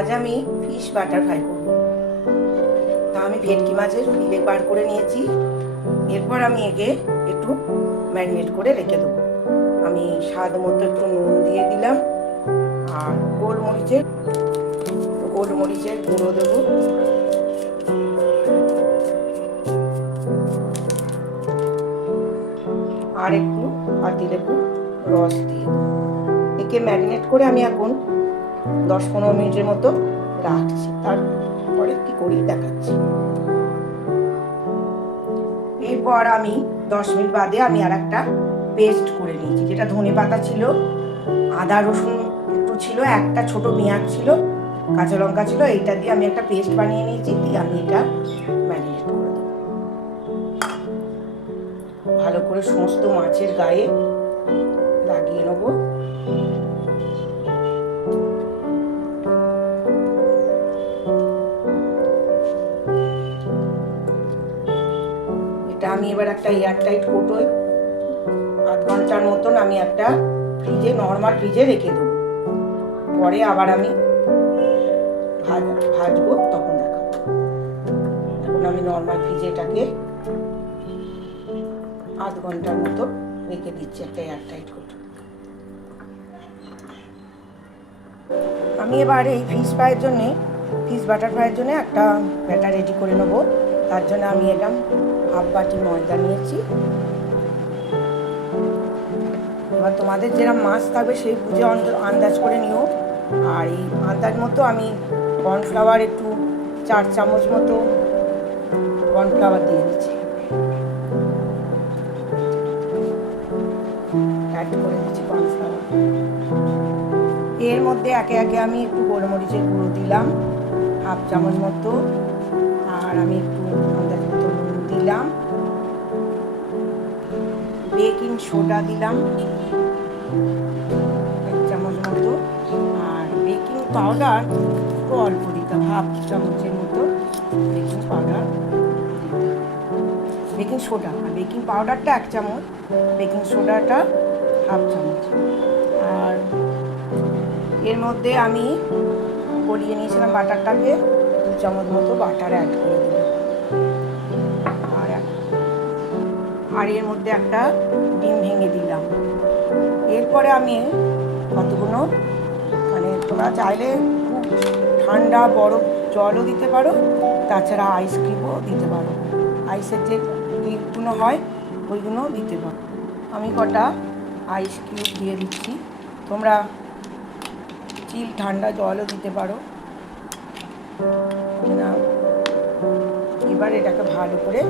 আজ আমি fish butter fry করব। তা আমি ভেটকি মাছের ফিলে বার করে নিয়েছি। এরপর আমি একে একটু ম্যারিনেট করে রেখে দেবো। আমি স্বাদ মতো একটু নুন দিয়ে দিলাম, আর গোলমরিচের গুঁড়ো দেবো, আর একটু পাতিলেবু রস দিয়ে একে ম্যারিনেট করে আমি এখন 10-15 মিনিটের মতো রাখছি। তারপরে কি করি দেখাচ্ছি। এরপর আমি 10 মিনিট বাদে আমি আর একটা পেস্ট করে নিয়েছি, যেটা ধনে পাতা ছিল, আদা রসুন একটু ছিল, একটা ছোট পেঁয়াজ ছিল, কাঁচা লঙ্কা ছিল। এইটা দিয়ে আমি একটা পেস্ট বানিয়ে নিয়েছি। দিয়ে আমি এটা ম্যারিনেট করে দেবো ভালো করে, সমস্ত মাছের গায়ে লাগিয়ে নেবো। এটা আমি এবার একটা এয়ারটাইট কৌটোয় 8 ঘন্টার মতন আমি একটা নর্মাল ফ্রিজে রেখে দেবো। পরে আবার আমি ভাজবো, তখন দেখাবো। এখন আমি নর্মাল ফ্রিজে এটাকে 8 ঘন্টার মতো রেখে দিচ্ছি একটা এয়ারটাইট কৌটো। আমি এবার এই ফিশ বাটার ফ্রাইয়ের জন্য একটা ব্যাটার রেডি করে নেবো। তার জন্য আমি এলাম হাফ বাটি ময়দা নিয়েছি। এবার তোমাদের যেরকম মাছ থাকবে সেই বুঝে আন্দাজ করে নিও। আর এই আন্দাজ মতো আমি কর্নফ্লাওয়ার একটু 4 চামচ মতো কর্নফ্লাওয়ার দিয়ে দিচ্ছি, অ্যাড করে দিচ্ছি কর্নফ্লাওয়ার। এর মধ্যে একে একে আমি একটু গোলমরিচের গুঁড়ো দিলাম 1/2 চামচ মতো, আর আমি একটু আন্দাজ মতো নুন দিলাম, বেকিং সোডা দিলাম 1 চামচ মতো, আর বেকিং পাউডার একটু অল্প দিতাম, 1/2 চামচের মতো বেকিং পাউডার, বেকিং সোডা। আর বেকিং পাউডারটা 1 চামচ, বেকিং সোডাটা 1/2 চামচ। আর এর মধ্যে আমি গলিয়ে নিয়েছিলাম বাটারটাকে, 2 চামচ মতো বাটার অ্যাড করে দিলাম। আর এর মধ্যে একটা ডিম ভেঙে দিলাম। এরপরে আমি কতগুলো, তোমরা চাইলে খুব ঠান্ডা বরফ জলও দিতে পারো, তাছাড়া আইসক্রিমও দিতে পারো। আইসের যে ক্রিমগুলো হয় ওইগুলোও দিতে পারো। আমি কটা আইস কিউব দিয়ে দিচ্ছি। তোমরা চিল ঠান্ডা জলও দিতে পারো। এবার এটাকে ভালো করে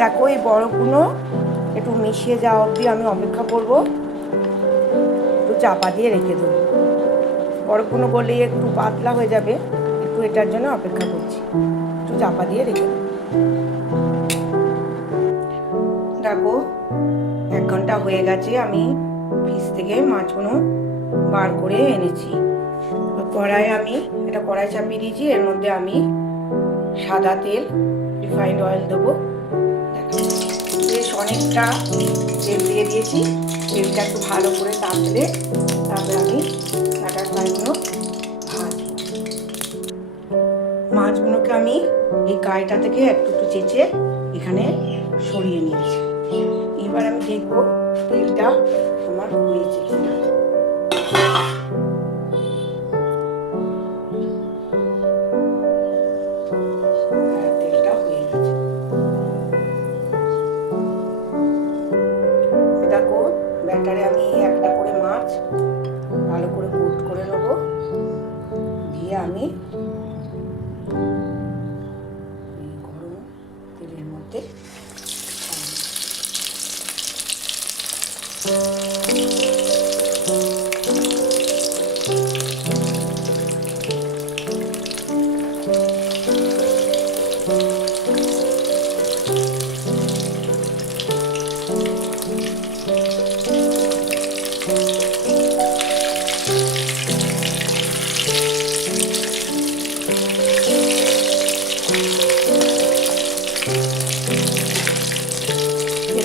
দেখো, এই বরফগুলো একটু মিশিয়ে যাওয়া অবধি আমি অপেক্ষা করব। একটু চাপা দিয়ে রেখে দেবো। বরফগুলো গলে একটু পাতলা হয়ে যাবে, একটু এটার জন্য অপেক্ষা করছি। একটু চাপা দিয়ে রেখে দেবো। দেখো 1 ঘন্টা হয়ে গেছে, আমি ফ্রিজ থেকে মাছগুলো বার করে এনেছি। কড়াই চাপিয়ে দিয়েছি। এর মধ্যে আমি সাদা তেল, রিফাইন্ড অয়েল দেবো। বেশ অনেকটা তেল দিয়ে দিয়েছি। তেলটা একটু ভালো করে তাপলে তারপরে আমি বাটার ফ্রাইগুলো ভাজবো। মাছগুলোকে আমি এই কাইটা থেকে একটু একটু চেঁচে এখানে সরিয়ে নিয়েছি। এবার আমি দেখবো তেলটা আমার হয়েছে কিনা। তেলটা হয়ে গেছে। দেখো, ব্যাটারে আমি একটা করে মাছ ভালো করে কোট করে নেবো। দিয়ে আমি গরম তেলের মধ্যে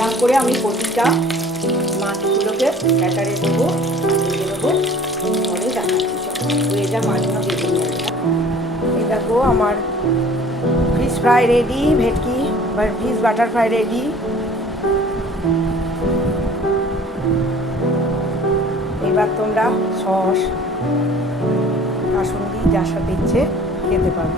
এরকম করে আমি প্রতিটা মাছগুলোকে ব্যাটারে দেবো, ভেজে দেবো, পরে দেখাচ্ছি সব। তো এটা মাছগুলো ভেজে নিয়ে এই দেখো আমার ফিশ ফ্রাই রেডি, ভেটকি বা ফিশ বাটার ফ্রাই রেডি। এবার তোমরা সস কাসুন্দি যার সাথে ইচ্ছে খেতে পারো।